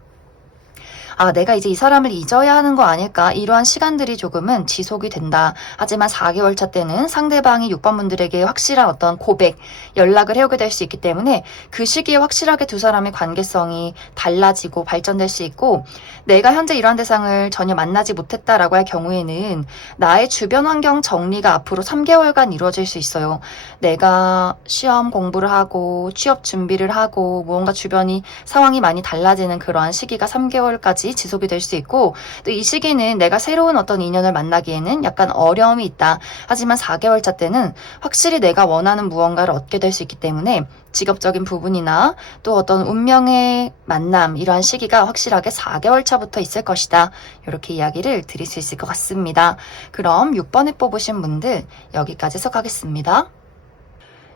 내가 이제 이 사람을 잊어야 하는 거 아닐까, 이러한 시간들이 조금은 지속이 된다. 하지만 4개월 차 때는 상대방이 6번 분들에게 확실한 어떤 고백, 연락을 해오게 될 수 있기 때문에 그 시기에 확실하게 두 사람의 관계성이 달라지고 발전될 수 있고, 내가 현재 이러한 대상을 전혀 만나지 못했다라고 할 경우에는 나의 주변 환경 정리가 앞으로 3개월간 이루어질 수 있어요. 내가 시험 공부를 하고 취업 준비를 하고 무언가 주변이 상황이 많이 달라지는 그러한 시기가 3개월까지 지속이 될 수 있고, 또 이 시기는 내가 새로운 어떤 인연을 만나기에는 약간 어려움이 있다. 하지만 4개월 차 때는 확실히 내가 원하는 무언가를 얻게 될 수 있기 때문에 직업적인 부분이나 또 어떤 운명의 만남, 이러한 시기가 확실하게 4개월 차부터 있을 것이다. 이렇게 이야기를 드릴 수 있을 것 같습니다. 그럼 6번에 뽑으신 분들 여기까지 해석하겠습니다.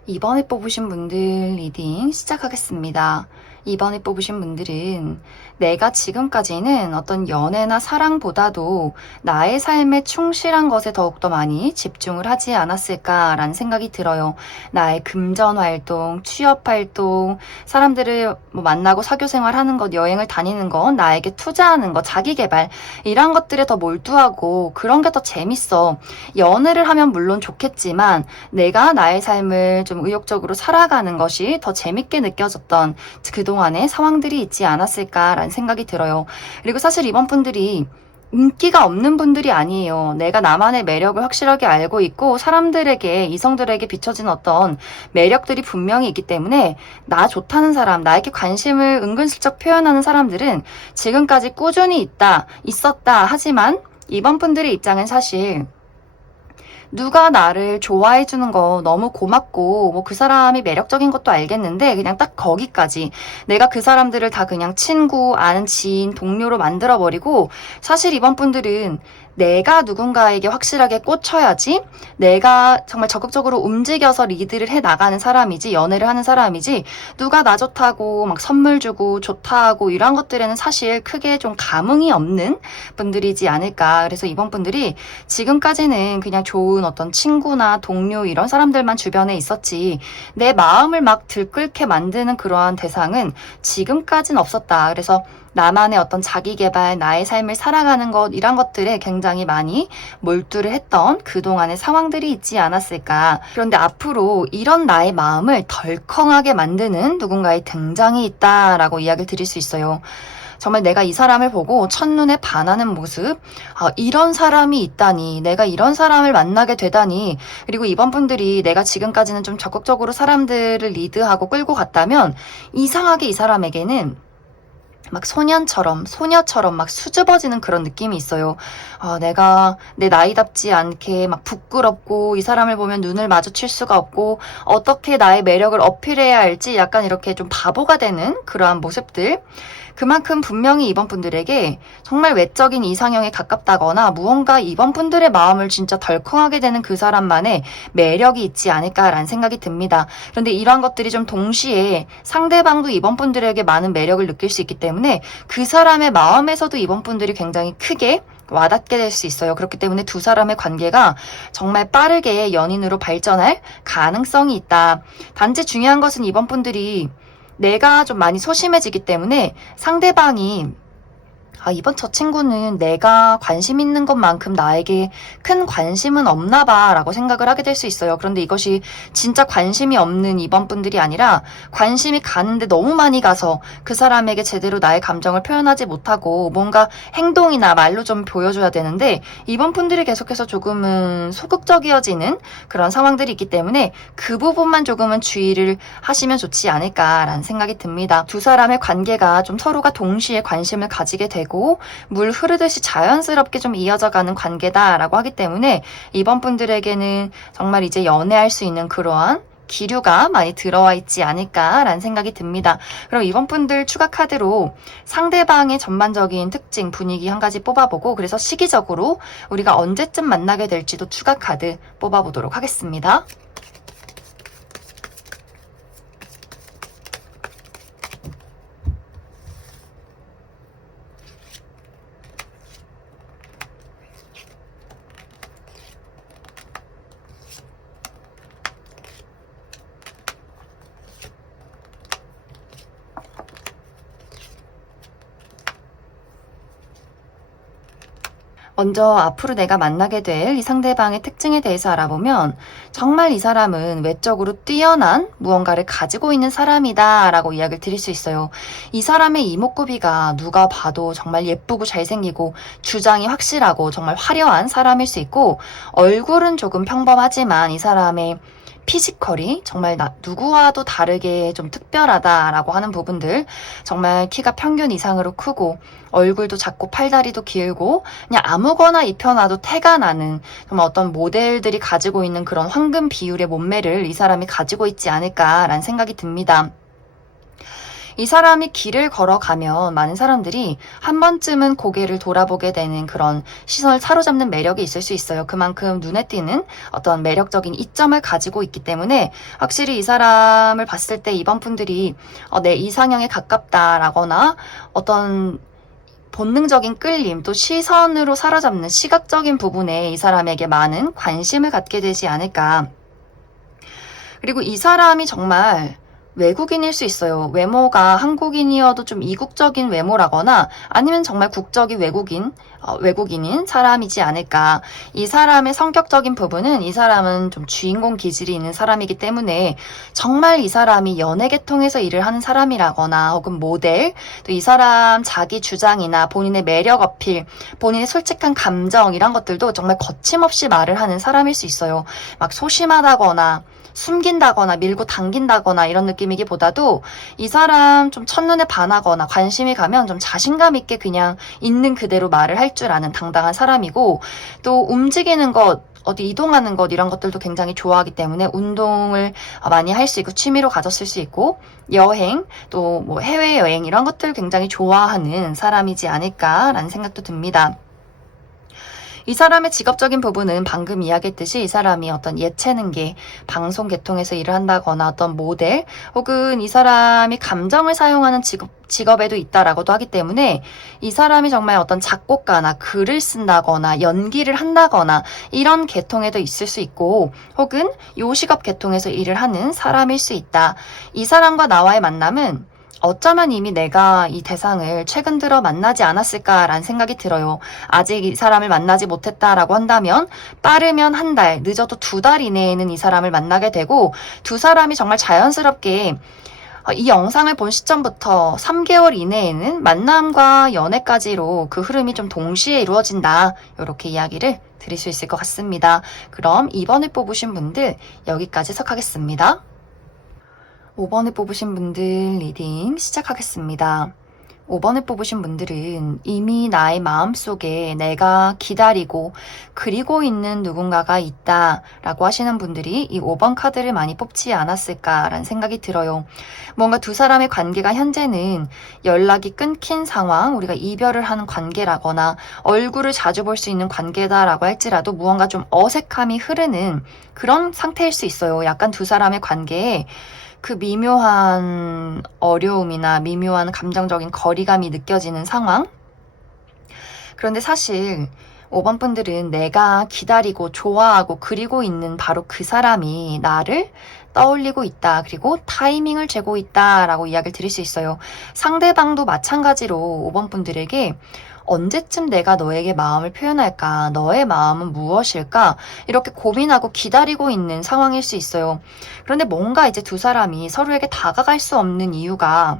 2번에 뽑으신 분들 리딩 시작하겠습니다. 2번에 뽑으신 분들은 내가 지금까지는 어떤 연애나 사랑보다도 나의 삶에 충실한 것에 더욱더 많이 집중을 하지 않았을까라는 생각이 들어요. 나의 금전 활동, 취업 활동, 사람들을 만나고 사교 생활하는 것, 여행을 다니는 것, 나에게 투자하는 것, 자기 개발, 이런 것들에 더 몰두하고 그런 게 더 재밌어. 연애를 하면 물론 좋겠지만 내가 나의 삶을 좀 의욕적으로 살아가는 것이 더 재밌게 느껴졌던 그동안의 상황들이 있지 않았을까라는 생각이 들어요. 그리고 사실 이번 분들이 인기가 없는 분들이 아니에요. 내가 나만의 매력을 확실하게 알고 있고 사람들에게, 이성들에게 비춰지는 어떤 매력들이 분명히 있기 때문에 나 좋다는 사람, 나에게 관심을 은근슬쩍 표현하는 사람들은 지금까지 꾸준히 있었다. 하지만 이번 분들의 입장은 사실 누가 나를 좋아해주는 거 너무 고맙고 그 사람이 매력적인 것도 알겠는데 그냥 딱 거기까지, 내가 그 사람들을 다 그냥 친구, 아는 지인, 동료로 만들어버리고, 사실 이번 분들은 내가 누군가에게 확실하게 꽂혀야지, 내가 정말 적극적으로 움직여서 리드를 해 나가는 사람이지, 연애를 하는 사람이지, 누가 나 좋다고 막 선물 주고 좋다고 이런 것들에는 사실 크게 좀 감흥이 없는 분들이지 않을까. 그래서 이번 분들이 지금까지는 그냥 좋은 어떤 친구나 동료 이런 사람들만 주변에 있었지 내 마음을 막 들끓게 만드는 그러한 대상은 지금까지는 없었다. 그래서 나만의 어떤 자기 개발, 나의 삶을 살아가는 것, 이런 것들에 굉장히 많이 몰두를 했던 그동안의 상황들이 있지 않았을까. 그런데 앞으로 이런 나의 마음을 덜컹하게 만드는 누군가의 등장이 있다라고 이야기를 드릴 수 있어요. 정말 내가 이 사람을 보고 첫눈에 반하는 모습, 이런 사람이 있다니, 내가 이런 사람을 만나게 되다니, 그리고 이번 분들이 내가 지금까지는 좀 적극적으로 사람들을 리드하고 끌고 갔다면 이상하게 이 사람에게는 막 소녀처럼 막 수줍어지는 그런 느낌이 있어요. 내가 내 나이답지 않게 막 부끄럽고 이 사람을 보면 눈을 마주칠 수가 없고 어떻게 나의 매력을 어필해야 할지 약간 이렇게 좀 바보가 되는 그러한 모습들. 그만큼 분명히 이번 분들에게 정말 외적인 이상형에 가깝다거나 무언가 이번 분들의 마음을 진짜 덜컹하게 되는 그 사람만의 매력이 있지 않을까라는 생각이 듭니다. 그런데 이러한 것들이 좀 동시에 상대방도 이번 분들에게 많은 매력을 느낄 수 있기 때문에 그 사람의 마음에서도 이번 분들이 굉장히 크게 와닿게 될 수 있어요. 그렇기 때문에 두 사람의 관계가 정말 빠르게 연인으로 발전할 가능성이 있다. 단지 중요한 것은 이번 분들이 내가 좀 많이 소심해지기 때문에 상대방이 이번 저 친구는 내가 관심 있는 것만큼 나에게 큰 관심은 없나 봐 라고 생각을 하게 될 수 있어요. 그런데 이것이 진짜 관심이 없는 이번 분들이 아니라 관심이 가는데 너무 많이 가서 그 사람에게 제대로 나의 감정을 표현하지 못하고 뭔가 행동이나 말로 좀 보여줘야 되는데 이번 분들이 계속해서 조금은 소극적이어지는 그런 상황들이 있기 때문에 그 부분만 조금은 주의를 하시면 좋지 않을까라는 생각이 듭니다. 두 사람의 관계가 좀 서로가 동시에 관심을 가지게 되고 물 흐르듯이 자연스럽게 좀 이어져가는 관계다라고 하기 때문에 이번 분들에게는 정말 이제 연애할 수 있는 그러한 기류가 많이 들어와 있지 않을까라는 생각이 듭니다. 그럼 이번 분들 추가 카드로 상대방의 전반적인 특징, 분위기 한 가지 뽑아보고 그래서 시기적으로 우리가 언제쯤 만나게 될지도 추가 카드 뽑아보도록 하겠습니다. 먼저 앞으로 내가 만나게 될 이 상대방의 특징에 대해서 알아보면 정말 이 사람은 외적으로 뛰어난 무언가를 가지고 있는 사람이다 라고 이야기를 드릴 수 있어요. 이 사람의 이목구비가 누가 봐도 정말 예쁘고 잘생기고 주장이 확실하고 정말 화려한 사람일 수 있고 얼굴은 조금 평범하지만 이 사람의 피지컬이 정말 누구와도 다르게 좀 특별하다라고 하는 부분들, 정말 키가 평균 이상으로 크고 얼굴도 작고 팔다리도 길고 그냥 아무거나 입혀놔도 태가 나는 정말 어떤 모델들이 가지고 있는 그런 황금 비율의 몸매를 이 사람이 가지고 있지 않을까라는 생각이 듭니다. 이 사람이 길을 걸어가면 많은 사람들이 한 번쯤은 고개를 돌아보게 되는 그런 시선을 사로잡는 매력이 있을 수 있어요. 그만큼 눈에 띄는 어떤 매력적인 이점을 가지고 있기 때문에 확실히 이 사람을 봤을 때 이번 분들이 내 이상형에 가깝다라거나 어떤 본능적인 끌림, 또 시선으로 사로잡는 시각적인 부분에 이 사람에게 많은 관심을 갖게 되지 않을까. 그리고 이 사람이 정말 외국인일 수 있어요. 외모가 한국인이어도 좀 이국적인 외모라거나 아니면 정말 국적이 외국인인 사람이지 않을까. 이 사람의 성격적인 부분은 이 사람은 좀 주인공 기질이 있는 사람이기 때문에 정말 이 사람이 연예 계통에서 일을 하는 사람이라거나 혹은 모델, 또 이 사람 자기 주장이나 본인의 매력 어필, 본인의 솔직한 감정 이런 것들도 정말 거침없이 말을 하는 사람일 수 있어요. 막 소심하다거나 숨긴다거나 밀고 당긴다거나 이런 느낌이기보다도 이 사람 좀 첫눈에 반하거나 관심이 가면 좀 자신감 있게 그냥 있는 그대로 말을 할 줄 아는 당당한 사람이고 또 움직이는 것 어디 이동하는 것 이런 것들도 굉장히 좋아하기 때문에 운동을 많이 할 수 있고 취미로 가졌을 수 있고 여행 또 뭐 해외여행 이런 것들 굉장히 좋아하는 사람이지 않을까라는 생각도 듭니다. 이 사람의 직업적인 부분은 방금 이야기했듯이 이 사람이 어떤 예체능계, 방송 계통에서 일을 한다거나 어떤 모델 혹은 이 사람이 감정을 사용하는 직업에도 있다라고도 하기 때문에 이 사람이 정말 어떤 작곡가나 글을 쓴다거나 연기를 한다거나 이런 계통에도 있을 수 있고 혹은 요식업 계통에서 일을 하는 사람일 수 있다. 이 사람과 나와의 만남은 어쩌면 이미 내가 이 대상을 최근 들어 만나지 않았을까라는 생각이 들어요. 아직 이 사람을 만나지 못했다라고 한다면 빠르면 한 달, 늦어도 2달 이내에는 이 사람을 만나게 되고 두 사람이 정말 자연스럽게 이 영상을 본 시점부터 3개월 이내에는 만남과 연애까지로 그 흐름이 좀 동시에 이루어진다. 이렇게 이야기를 드릴 수 있을 것 같습니다. 그럼 2번을 뽑으신 분들 여기까지 해석하겠습니다. 5번을 뽑으신 분들 리딩 시작하겠습니다. 5번을 뽑으신 분들은 이미 나의 마음속에 내가 기다리고 그리고 있는 누군가가 있다 라고 하시는 분들이 이 5번 카드를 많이 뽑지 않았을까라는 생각이 들어요. 뭔가 두 사람의 관계가 현재는 연락이 끊긴 상황, 우리가 이별을 하는 관계라거나 얼굴을 자주 볼 수 있는 관계다라고 할지라도 무언가 좀 어색함이 흐르는 그런 상태일 수 있어요. 약간 두 사람의 관계에 그 미묘한 어려움이나 미묘한 감정적인 거리감이 느껴지는 상황? 그런데 사실 5번 분들은 내가 기다리고 좋아하고 그리고 있는 바로 그 사람이 나를 떠올리고 있다. 그리고 타이밍을 재고 있다. 라고 이야기를 드릴 수 있어요. 상대방도 마찬가지로 5번 분들에게 언제쯤 내가 너에게 마음을 표현할까? 너의 마음은 무엇일까? 이렇게 고민하고 기다리고 있는 상황일 수 있어요. 그런데 뭔가 이제 두 사람이 서로에게 다가갈 수 없는 이유가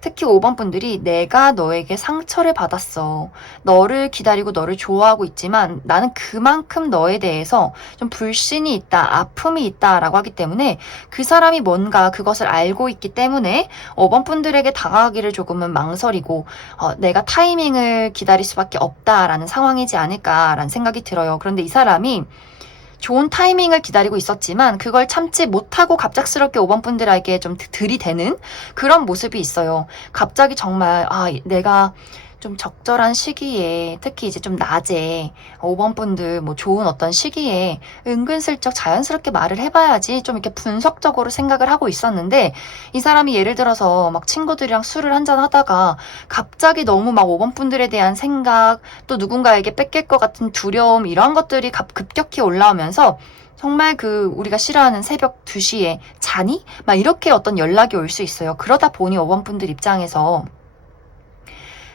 특히 5번 분들이 내가 너에게 상처를 받았어. 너를 기다리고 너를 좋아하고 있지만 나는 그만큼 너에 대해서 좀 불신이 있다, 아픔이 있다라고 하기 때문에 그 사람이 뭔가 그것을 알고 있기 때문에 5번 분들에게 다가가기를 조금은 망설이고 내가 타이밍을 기다릴 수밖에 없다라는 상황이지 않을까라는 생각이 들어요. 그런데 이 사람이 좋은 타이밍을 기다리고 있었지만 그걸 참지 못하고 갑작스럽게 5번 분들에게 좀 들이대는 그런 모습이 있어요. 갑자기 정말 내가 좀 적절한 시기에 특히 이제 좀 낮에 5번 분들 뭐 좋은 어떤 시기에 은근슬쩍 자연스럽게 말을 해봐야지 좀 이렇게 분석적으로 생각을 하고 있었는데 이 사람이 예를 들어서 막 친구들이랑 술을 한잔 하다가 갑자기 너무 막 5번 분들에 대한 생각 또 누군가에게 뺏길 것 같은 두려움 이런 것들이 급격히 올라오면서 정말 그 우리가 싫어하는 새벽 2시에 자니? 막 이렇게 어떤 연락이 올 수 있어요. 그러다 보니 5번 분들 입장에서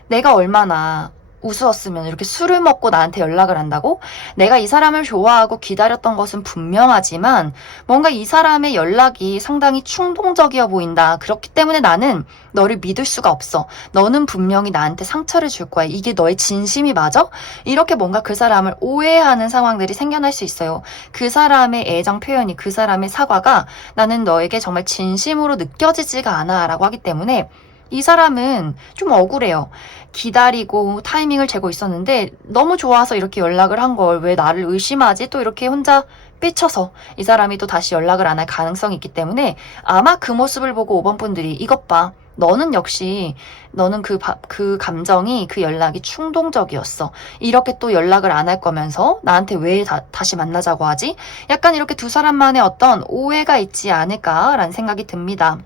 내가 얼마나 우스웠으면 이렇게 술을 먹고 나한테 연락을 한다고? 내가 이 사람을 좋아하고 기다렸던 것은 분명하지만 뭔가 이 사람의 연락이 상당히 충동적이어 보인다. 그렇기 때문에 나는 너를 믿을 수가 없어. 너는 분명히 나한테 상처를 줄 거야. 이게 너의 진심이 맞아? 이렇게 뭔가 그 사람을 오해하는 상황들이 생겨날 수 있어요. 그 사람의 애정 표현이 그 사람의 사과가 나는 너에게 정말 진심으로 느껴지지가 않아 라고 하기 때문에 이 사람은 좀 억울해요. 기다리고 타이밍을 재고 있었는데 너무 좋아서 이렇게 연락을 한 걸 왜 나를 의심하지? 또 이렇게 혼자 삐쳐서 이 사람이 또 다시 연락을 안 할 가능성이 있기 때문에 아마 그 모습을 보고 5번 분들이 이것 봐. 너는 역시 너는 그 감정이 그 연락이 충동적이었어. 이렇게 또 연락을 안 할 거면서 나한테 왜 다시 만나자고 하지? 약간 이렇게 두 사람만의 어떤 오해가 있지 않을까라는 생각이 듭니다.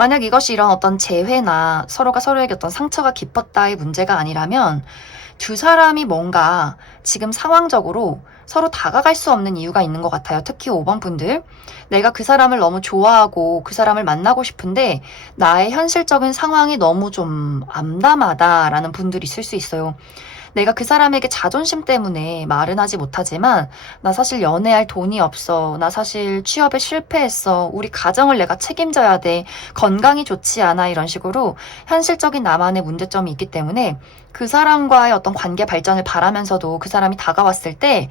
만약 이것이 이런 어떤 재회나 서로가 서로에게 어떤 상처가 깊었다의 문제가 아니라면 두 사람이 뭔가 지금 상황적으로 서로 다가갈 수 없는 이유가 있는 것 같아요. 특히 5번 분들. 내가 그 사람을 너무 좋아하고 그 사람을 만나고 싶은데 나의 현실적인 상황이 너무 좀 암담하다라는 분들이 있을 수 있어요. 내가 그 사람에게 자존심 때문에 말은 하지 못하지만 나 사실 연애할 돈이 없어. 나 사실 취업에 실패했어. 우리 가정을 내가 책임져야 돼. 건강이 좋지 않아. 이런 식으로 현실적인 나만의 문제점이 있기 때문에 그 사람과의 어떤 관계 발전을 바라면서도 그 사람이 다가왔을 때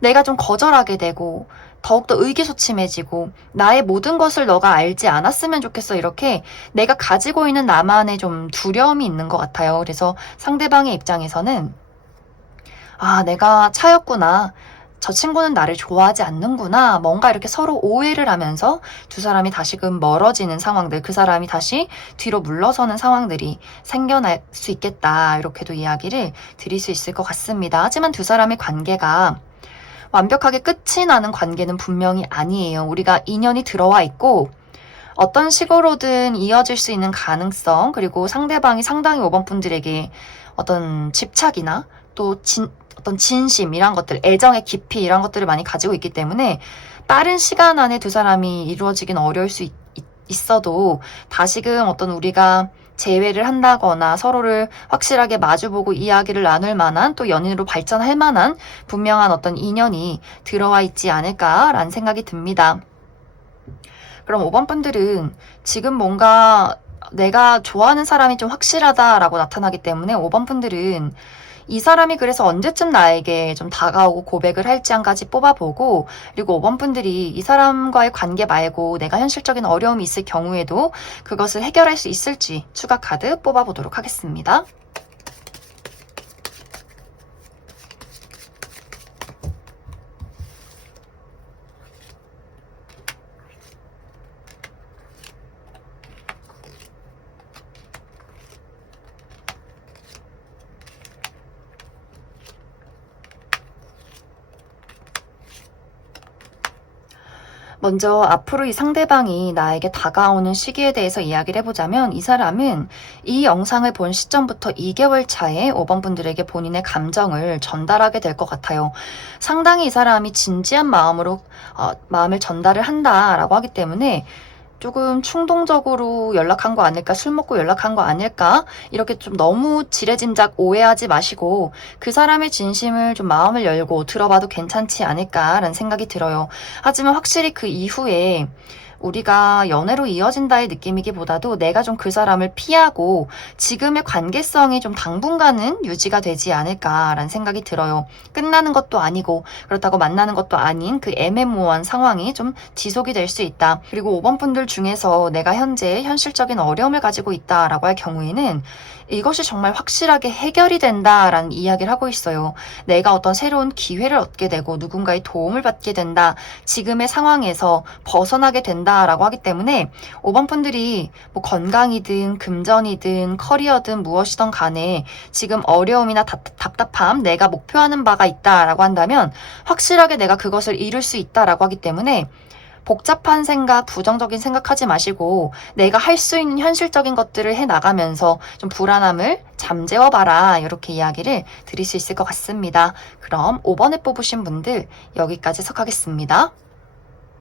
내가 좀 거절하게 되고 더욱더 의기소침해지고 나의 모든 것을 너가 알지 않았으면 좋겠어. 이렇게 내가 가지고 있는 나만의 좀 두려움이 있는 것 같아요. 그래서 상대방의 입장에서는 내가 차였구나. 저 친구는 나를 좋아하지 않는구나. 뭔가 이렇게 서로 오해를 하면서 두 사람이 다시금 멀어지는 상황들, 그 사람이 다시 뒤로 물러서는 상황들이 생겨날 수 있겠다. 이렇게도 이야기를 드릴 수 있을 것 같습니다. 하지만 두 사람의 관계가 완벽하게 끝이 나는 관계는 분명히 아니에요. 우리가 인연이 들어와 있고 어떤 식으로든 이어질 수 있는 가능성, 그리고 상대방이 상당히 5번 분들에게 어떤 집착이나 또 어떤 진심 이런 것들, 애정의 깊이 이런 것들을 많이 가지고 있기 때문에 빠른 시간 안에 두 사람이 이루어지긴 어려울 수 있어도 다시금 어떤 우리가 재회를 한다거나 서로를 확실하게 마주보고 이야기를 나눌 만한 또 연인으로 발전할 만한 분명한 어떤 인연이 들어와 있지 않을까라는 생각이 듭니다. 그럼 5번 분들은 지금 뭔가 내가 좋아하는 사람이 좀 확실하다라고 나타나기 때문에 5번 분들은 이 사람이 그래서 언제쯤 나에게 좀 다가오고 고백을 할지 한 가지 뽑아보고, 그리고 5번 분들이 이 사람과의 관계 말고 내가 현실적인 어려움이 있을 경우에도 그것을 해결할 수 있을지 추가 카드 뽑아보도록 하겠습니다. 먼저 앞으로 이 상대방이 나에게 다가오는 시기에 대해서 이야기를 해보자면, 이 사람은 이 영상을 본 시점부터 2개월 차에 5번 분들에게 본인의 감정을 전달하게 될 것 같아요. 상당히 이 사람이 진지한 마음으로 마음을 전달을 한다라고 하기 때문에 조금 충동적으로 연락한 거 아닐까, 술 먹고 연락한 거 아닐까, 이렇게 좀 너무 지레짐작 오해하지 마시고 그 사람의 진심을 좀 마음을 열고 들어봐도 괜찮지 않을까라는 생각이 들어요. 하지만 확실히 그 이후에 우리가 연애로 이어진다의 느낌이기보다도 내가 좀 그 사람을 피하고 지금의 관계성이 좀 당분간은 유지가 되지 않을까라는 생각이 들어요. 끝나는 것도 아니고 그렇다고 만나는 것도 아닌 그 애매모호한 상황이 좀 지속이 될 수 있다. 그리고 5번 분들 중에서 내가 현재 현실적인 어려움을 가지고 있다라고 할 경우에는 이것이 정말 확실하게 해결이 된다라는 이야기를 하고 있어요. 내가 어떤 새로운 기회를 얻게 되고 누군가의 도움을 받게 된다. 지금의 상황에서 벗어나게 된다라고 하기 때문에 5번 분들이 뭐 건강이든 금전이든 커리어든 무엇이든 간에 지금 어려움이나 답답함, 내가 목표하는 바가 있다라고 한다면 확실하게 내가 그것을 이룰 수 있다라고 하기 때문에 복잡한 생각, 부정적인 생각하지 마시고 내가 할 수 있는 현실적인 것들을 해 나가면서 좀 불안함을 잠재워봐라, 이렇게 이야기를 드릴 수 있을 것 같습니다. 그럼 5번에 뽑으신 분들 여기까지 해석하겠습니다.